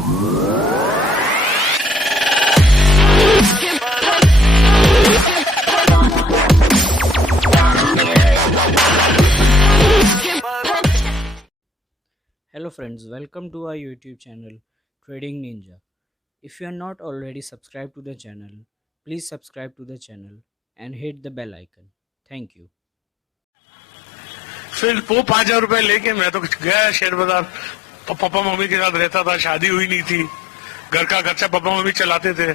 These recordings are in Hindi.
Hello friends, welcome to our YouTube channel Trading Ninja. If you are not already subscribed to the channel, please subscribe to the channel and hit the bell icon. Thank you. फिर वो 5,000 रुपए लेके मैं तो गया शेयर बाजार। पापा मम्मी के साथ रहता था, शादी हुई नहीं थी, घर का खर्चा पापा मम्मी चलाते थे।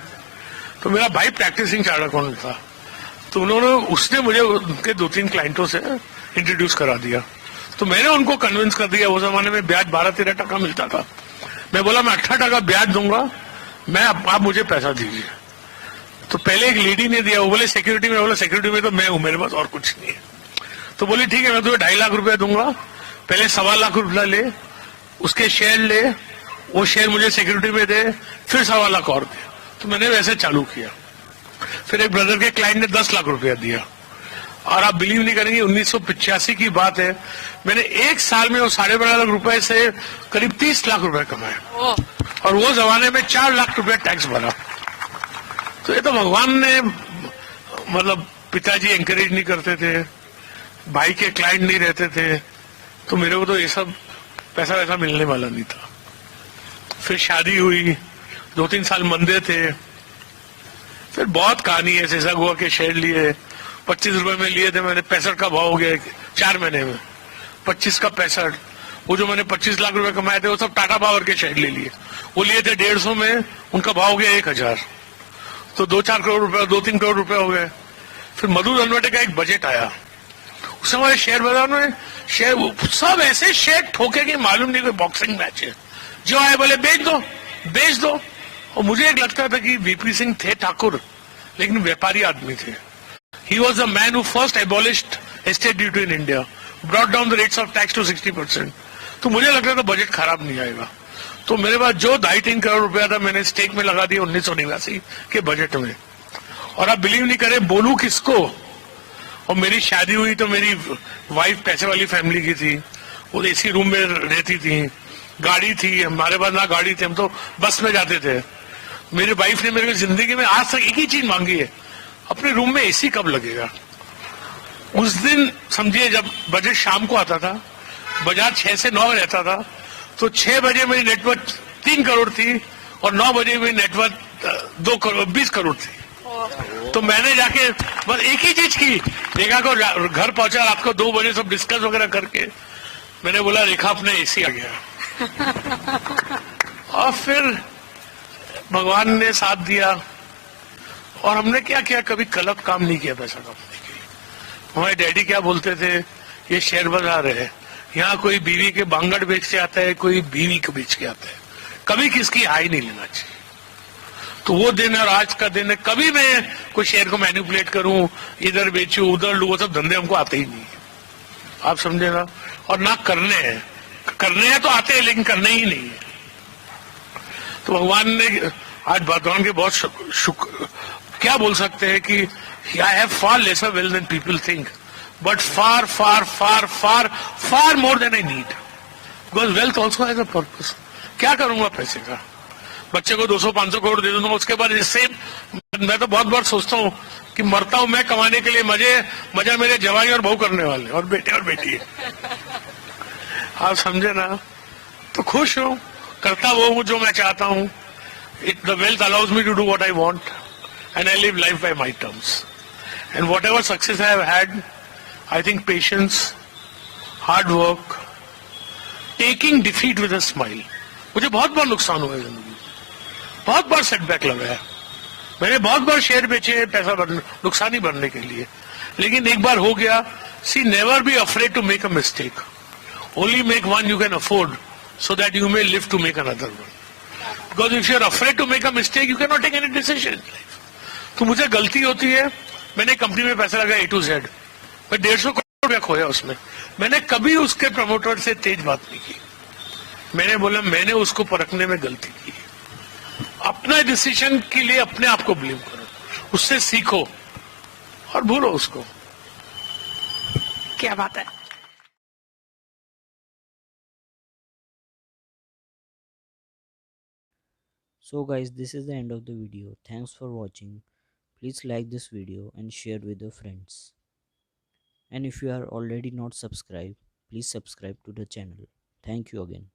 तो मेरा भाई प्रैक्टिसिंग चार्ट अकाउंट था, तो उसने मुझे उनके 2-3 क्लाइंटों से इंट्रोड्यूस करा दिया। तो मैंने उनको कन्विंस कर दिया। उस जमाने में ब्याज 12-13% मिलता था। मैं बोला मैं 18% ब्याज दूंगा, मैं आप मुझे पैसा दीजिए। तो पहले एक लेडी ने दिया, वो बोले सिक्योरिटी में। बोला सिक्योरिटी में तो मैं हूं, मेरे पास और कुछ नहीं है। तो बोली ठीक है, मैं तुम्हें 2.5 लाख रुपया दूंगा, पहले 1.25 लाख रुपया ले, उसके शेयर ले, वो शेयर मुझे सिक्योरिटी में दे, फिर 1.25 लाख और दे। तो मैंने वैसे चालू किया। फिर एक ब्रदर के क्लाइंट ने 10 लाख रुपया दिया, और आप बिलीव नहीं करेंगे, 1985 की बात है, मैंने एक साल में वो 12.5 लाख रुपए से करीब 30 लाख रुपए कमाए, और वो जमाने में 4 लाख रुपया टैक्स भरा। तो ये तो भगवान ने, मतलब पिताजी एंकरेज नहीं करते थे, भाई के क्लाइंट नहीं रहते थे, तो मेरे को तो ये सब पैसा वैसा मिलने वाला नहीं था। फिर शादी हुई, 2-3 साल मंदे थे। फिर बहुत कहानी है। सेसागुआ के शेयर लिए, 25 रुपए में लिए थे मैंने, 65 का भाव हो गया 4 महीने में, 25 का 65। वो जो मैंने 25 लाख रुपए कमाए थे, वो सब टाटा पावर के शेयर ले लिए। वो लिए थे 150 में, उनका भाव हो गया 1,000। तो 2-4 करोड़ रुपए, 2-3 करोड़ रुपए हो गए। फिर मधु धनवटे का एक बजट आया, उस समय शेयर बाजार में शेयर सब ऐसे शेयर ठोके कि मालूम नहीं कोई बॉक्सिंग मैच है। जो आए बोले बेच दो बेच दो। और मुझे एक लगता था कि वीपी सिंह थे ठाकुर, लेकिन व्यापारी आदमी थे। He was the man who first abolished estate duty in India, brought down the rates of tax to 60%. तो मुझे लगता था बजट खराब नहीं आएगा। तो मेरे पास जो 2.5-3 करोड़ रुपया था, मैंने स्टेक में लगा दिया 1989 के बजट में। और आप बिलीव नहीं करें, बोलूं किसको। और मेरी शादी हुई तो मेरी वाइफ पैसे वाली फैमिली की थी, वो एसी रूम में रहती थी, गाड़ी थी, हमारे पास ना गाड़ी थी, हम तो बस में जाते थे। मेरी वाइफ ने मेरी जिंदगी में आज तक एक ही चीज मांगी है, अपने रूम में एसी कब लगेगा। उस दिन समझिए, जब बजट शाम को आता था, बाजार 6 से 9 रहता था, तो 6 बजे मेरी नेटवर्थ 3 करोड़ थी, और 9 बजे मेरी नेटवर्थ 2 करोड़ 20 करोड़ थी। तो मैंने जाके बस एक ही चीज की, रेखा को घर पहुंचा रात को 2 बजे, सब डिस्कस वगैरह करके मैंने बोला रेखा अपने एसी आ गया। और फिर भगवान ने साथ दिया, और हमने क्या किया, कभी गलत काम नहीं किया पैसा कमाने के लिए। हमारे डैडी क्या बोलते थे, ये शेयर बाजार है, यहाँ कोई बीवी के बांगड़ बेच के आता है, कोई बीवी को बेच के आता है, कभी किसकी हाई नहीं लेना चाहिए। तो वो दिन और आज का दिन है, कभी मैं कोई शेयर को मैनिपुलेट करूं, इधर बेचूं उधर लूं, वो सब धंधे हमको आते ही नहीं है, आप समझे ना। और ना करने हैं तो आते हैं, लेकिन करने ही नहीं है। तो भगवान ने आज भगवान के बहुत शुक्र, क्या बोल सकते हैं कि I have far lesser wealth than people think, but far far far far far more than I need, because wealth also has a purpose. क्या करूंगा पैसे का, बच्चे को 200-500 करोड़ दे दूंगा, उसके बाद इससे मैं तो बहुत बार सोचता हूँ कि मरता हूं मैं कमाने के लिए, मजा मेरे जवाई और बहू करने वाले, और बेटे और बेटी। आप समझे ना। तो खुश हूं, करता वो हूं जो मैं चाहता हूं। The wealth allows me to do what I want, and I live life by my terms, and whatever success I have had, I think patience, hard work, taking defeat with a smile. मुझे बहुत बार नुकसान हुआ है जिंदगी, बहुत बार सेटबैक लगा है, मैंने बहुत बार शेयर बेचे पैसा नुकसानी भरने के लिए, लेकिन एक बार हो गया। She never be afraid to make a mistake, only make one you can afford, so that you may live to make another one, because if you are afraid to make a mistake you can not take any decision. तो मुझे गलती होती है, मैंने कंपनी में पैसा लगा A to Z, मैं 150 करोड़ रुपया खोया उसमें, मैंने कभी उसके प्रमोटर से तेज बात नहीं की, मैंने बोला मैंने उसको परखने में गलती की। अपने डिसीजन के लिए अपने आप को ब्लेम करो, उससे सीखो और भूलो उसको। क्या बात है। So guys, this is the end of the video. Thanks for watching. Please like this video and share with your friends. And if you are already not subscribed, please subscribe to the channel. Thank you again.